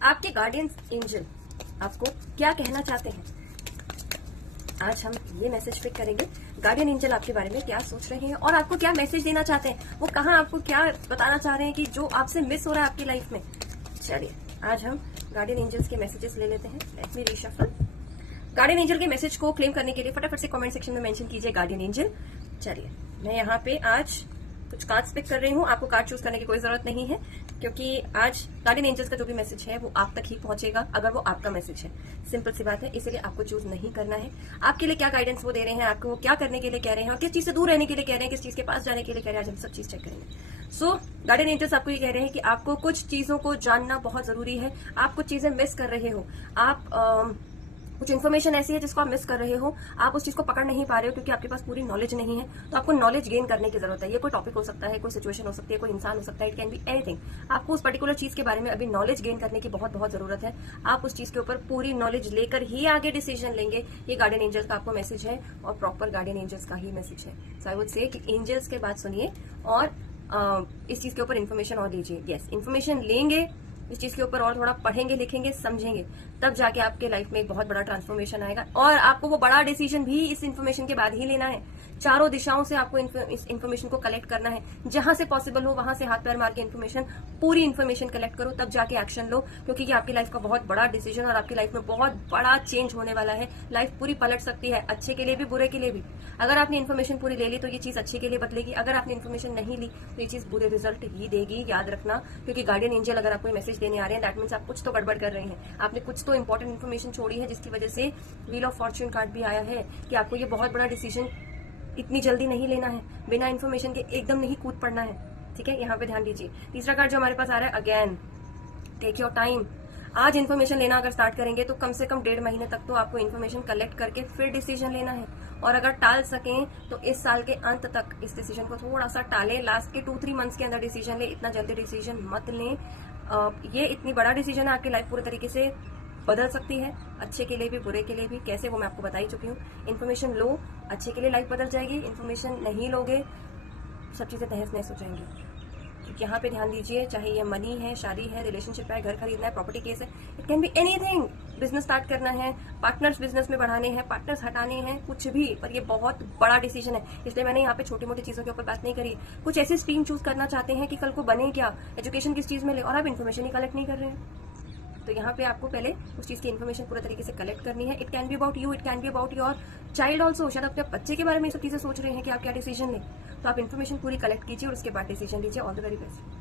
आपके guardian angel आपको क्या कहना चाहते हैं, आज हम ये मैसेज पिक करेंगे। गार्डियन एंजल आपके बारे में क्या सोच रहे हैं और आपको क्या मैसेज देना चाहते हैं, वो कहाँ आपको क्या बताना चाह रहे हैं कि जो आपसे मिस हो रहा है आपकी लाइफ में। चलिए आज हम गार्डियन एंजल्स के मैसेजेस ले लेते हैं। Let me reshuffle. Guardian angel के मैसेज को क्लेम करने के लिए फटाफट से कमेंट सेक्शन में मेंशन कीजिए गार्डियन एंजल। चलिए मैं यहाँ पे आज कुछ कार्ड्स पिक कर रही हूँ। आपको कार्ड चूज करने की कोई जरूरत नहीं है, क्योंकि आज गार्डियन एंजल्स का जो भी मैसेज है वो आप तक ही पहुंचेगा अगर वो आपका मैसेज है। सिंपल सी बात है, इसीलिए आपको चूज नहीं करना है। आपके लिए क्या गाइडेंस वो दे रहे हैं, आपको वो क्या करने के लिए कह रहे हैं और किस चीज से दूर रहने के लिए कह रहे हैं, किस चीज के पास जाने के लिए कह रहे हैं, आज हम सब चीज चेक करेंगे। सो गार्डियन एंजल्स आपको ये कह रहे हैं कि आपको कुछ चीजों को जानना बहुत जरूरी है। आप कुछ चीजें मिस कर रहे हो, आप कुछ इन्फॉर्मेशन ऐसी है जिसको आप मिस कर रहे हो, आप उस चीज को पकड़ नहीं पा रहे हो क्योंकि आपके पास पूरी नॉलेज नहीं है। तो आपको नॉलेज गेन करने की जरूरत है। ये कोई टॉपिक हो सकता है, कोई सिचुएशन हो सकती है, कोई इंसान हो सकता है, इट कैन बी एनीथिंग। आपको उस पर्टिकुलर चीज के बारे में अभी नॉलेज गेन करने की बहुत बहुत जरूरत है। आप उस चीज के ऊपर पूरी नॉलेज लेकर ही आगे डिसीजन लेंगे। ये गार्डियन एंजल्स का आपको मैसेज है और प्रॉपर गार्डियन एंजल्स का ही मैसेज है। सो आई वुड से कि एंजल्स के बात सुनिए और इस चीज के ऊपर इन्फॉर्मेशन और लीजिए। यस, इन्फॉर्मेशन लेंगे, इस चीज के ऊपर और थोड़ा पढ़ेंगे, लिखेंगे, समझेंगे, तब जाके आपके लाइफ में एक बहुत बड़ा ट्रांसफॉर्मेशन आएगा। और आपको वो बड़ा डिसीजन भी इस इन्फॉर्मेशन के बाद ही लेना है। चारों दिशाओं से आपको इस इन्फॉर्मेशन को कलेक्ट करना है। जहां से पॉसिबल हो वहां से हाथ पैर मार के इन्फॉर्मेशन, पूरी इन्फॉर्मेशन कलेक्ट करो, तब जाके एक्शन लो, क्योंकि ये आपकी लाइफ का बहुत बड़ा डिसीजन और आपकी लाइफ में बहुत बड़ा चेंज होने वाला है। लाइफ पूरी पलट सकती है, अच्छे के लिए भी बुरे के लिए भी। अगर आपने इन्फॉर्मेशन पूरी ले ली तो ये चीज अच्छे के लिए बदलेगी, अगर आपने इन्फॉर्मेशन नहीं ली तो ये चीज बुरे रिजल्ट ही देगी। याद रखना, क्योंकि गार्डियन एंजल अगर आपको मैसेज देने आ रहे हैं, दैट मीन्स आप कुछ तो गड़बड़ कर रहे हैं। आपने कुछ तो इंपॉर्टेंट इन्फॉर्मेशन छोड़ी है, जिसकी वजह से व्हील ऑफ फॉर्च्यून कार्ड भी आया है कि आपको ये बहुत बड़ा डिसीजन इतनी जल्दी नहीं लेना है, बिना इन्फॉर्मेशन के एकदम नहीं कूद पड़ना है। ठीक है, यहाँ पे ध्यान दीजिए। तीसरा कार्ड जो हमारे पास आ रहा है, अगेन टेक योर टाइम। आज इन्फॉर्मेशन लेना अगर स्टार्ट करेंगे तो कम से कम 1.5 महीने तक तो आपको इन्फॉर्मेशन कलेक्ट करके फिर डिसीजन लेना है। और अगर टाल सकें तो इस साल के अंत तक इस डिसीजन को थोड़ा सा टालें। लास्ट के 2-3 मंथ्स के अंदर डिसीजन ले, इतना जल्दी डिसीजन मत लें। ये इतनी बड़ा डिसीजन है, आपकी लाइफ पूरे तरीके से बदल सकती है, अच्छे के लिए भी बुरे के लिए भी। कैसे, वो मैं आपको बता ही चुकी हूँ। इन्फॉर्मेशन लो, अच्छे के लिए लाइफ बदल जाएगी। इन्फॉर्मेशन नहीं लोगे, सब चीजें तहस नहस हो जाएंगी। क्योंकि यहाँ पे ध्यान दीजिए, चाहे ये मनी है, शादी है, रिलेशनशिप है, घर खरीदना है, प्रॉपर्टी केस है, it can be anything. Business start करना है, पार्टनर्स बिजनेस में बढ़ाने हैं, पार्टनर्स हटाने हैं, कुछ भी, पर ये बहुत बड़ा डिसीजन है। इसलिए मैंने यहाँ पे छोटी मोटी चीजों के ऊपर बात नहीं करी। कुछ ऐसी स्ट्रीम चूज करना चाहते हैं कि कल को बने क्या, एजुकेशन किस चीज में ले, और आप इन्फॉर्मेशन ही कलेक्ट नहीं कर रहे हैं। तो यहाँ पे आपको पहले उस चीज की इन्फॉर्मेशन पूरे तरीके से कलेक्ट करनी है। It can be about you, it can be about your child also. शायद अपने बच्चे के बारे में सब चीजें सोच रहे हैं कि आप क्या डिसीजन लें, तो आप इन्फॉर्मेशन पूरी कलेक्ट कीजिए और उसके बाद डिसीजन लीजिए। All the very best.